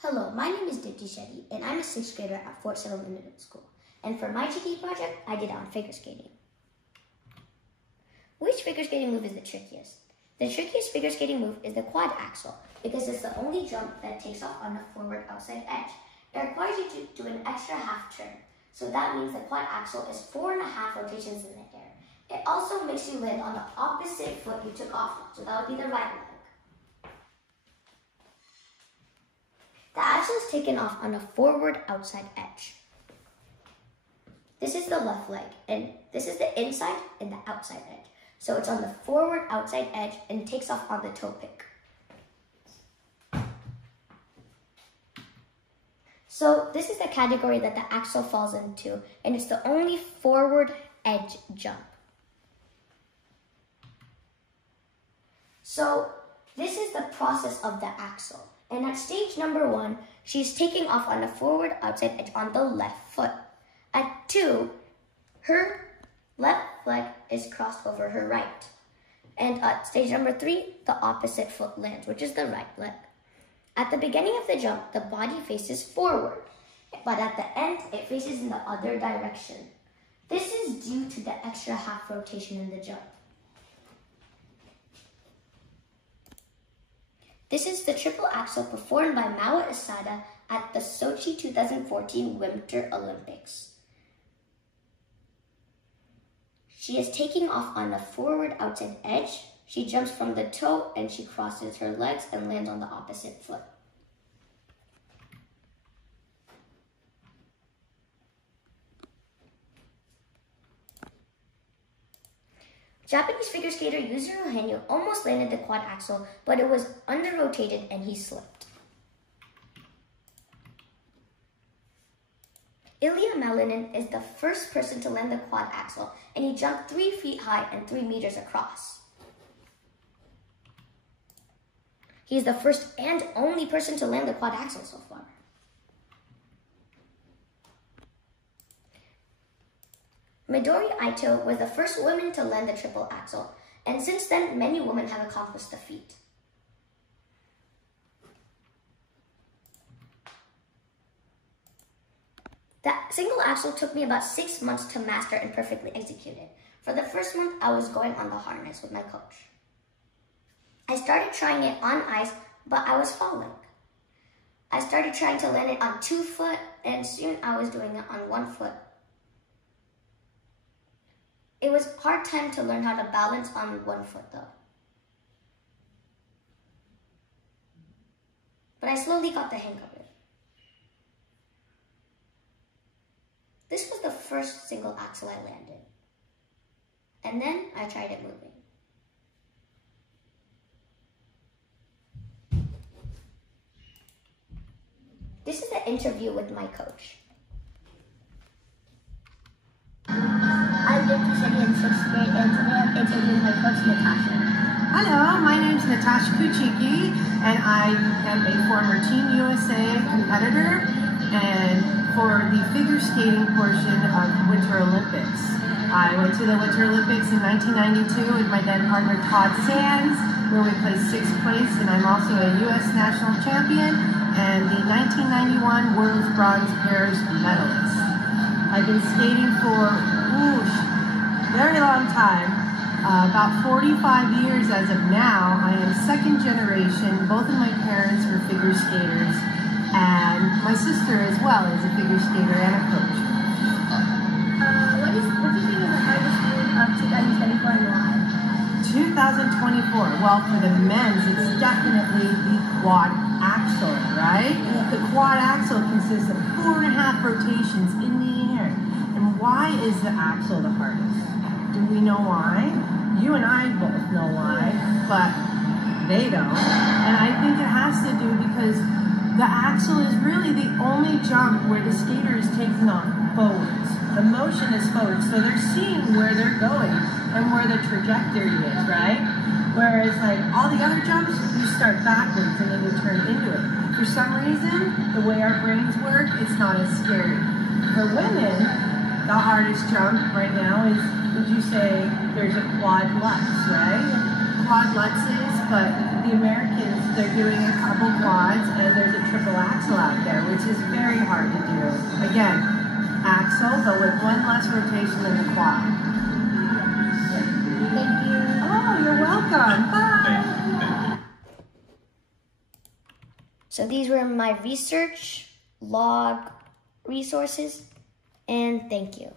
Hello, my name is Dipti S, and I'm a 6th grader at Fort Settlement Middle School. And for my GD project, I did it on figure skating. Which figure skating move is the trickiest? The trickiest figure skating move is the quad axel because it's the only jump that takes off on the forward outside edge. It requires you to do an extra half turn. So that means the quad axel is 4.5 rotations in the air. It also makes you land on the opposite foot you took off on, so that would be the right leg. The axle is taken off on the forward outside edge. This is the left leg, and this is the inside and the outside edge. So it's on the forward outside edge and takes off on the toe pick. So this is the category that the axle falls into, and it's the only forward edge jump. So this is the process of the axle. And at stage number 1, she's taking off on the forward outside edge on the left foot. At 2, her left leg is crossed over her right. And at stage number 3, the opposite foot lands, which is the right leg. At the beginning of the jump, the body faces forward, but at the end, it faces in the other direction. This is due to the extra half rotation in the jump. This is the triple axel performed by Mawa Asada at the Sochi 2014 Winter Olympics. She is taking off on the forward outside edge. She jumps from the toe and she crosses her legs and lands on the opposite foot. Japanese figure skater Yuzuru Hanyu almost landed the quad axel, but it was under-rotated and he slipped. Ilya Malinin is the first person to land the quad axel, and he jumped 3 feet high and 3 meters across. He is the first and only person to land the quad axel so far. Midori Aito was the first woman to land the triple axel, and since then, many women have accomplished the feat. The single axel took me about 6 months to master and perfectly execute it. For the first month, I was going on the harness with my coach. I started trying it on ice, but I was falling. I started trying to land it on 2 foot, and soon I was doing it on 1 foot. It was a hard time to learn how to balance on 1 foot though. But I slowly got the hang of it. This was the first single axel I landed. And then I tried it moving. This is the interview with my coach. I'm Dipti S in 6th grade, and today I'm interviewing my coach, Natasha. Hello, my name's Natasha Kuchiki, and I am a former Team USA competitor and for the figure skating portion of Winter Olympics. I went to the Winter Olympics in 1992 with my then partner Todd Sands, where we placed 6th place, and I'm also a U.S. national champion and the 1991 World's Bronze Pairs medalist. I've been skating for very long time, about 45 years as of now. I am 2nd generation. Both of my parents were figure skaters, and my sister as well is a figure skater and a coach. What do you think is the hardest move of 2024 and why? 2024, well, for the men's, it's definitely the quad axel, right? Yeah. The quad axel consists of 4.5 rotations in the air. And why is the axle the hardest? Do we know why? You and I both know why, but they don't. And I think it has to do because the axle is really the only jump where the skater is taking off forwards. The motion is forward, so they're seeing where they're going and where the trajectory is, right? Whereas like all the other jumps, you start backwards and then you turn into it. For some reason, the way our brains work, it's not as scary. For women, the hardest jump right now is, would you say, there's a quad lutz, right? Quad lutzes, but the Americans, they're doing a couple quads and there's a triple axel. axle out there, which is very hard to do. Again, axle, but with one less rotation than the quad. Thank you. Oh, you're welcome. Bye. So these were my research log resources, and thank you.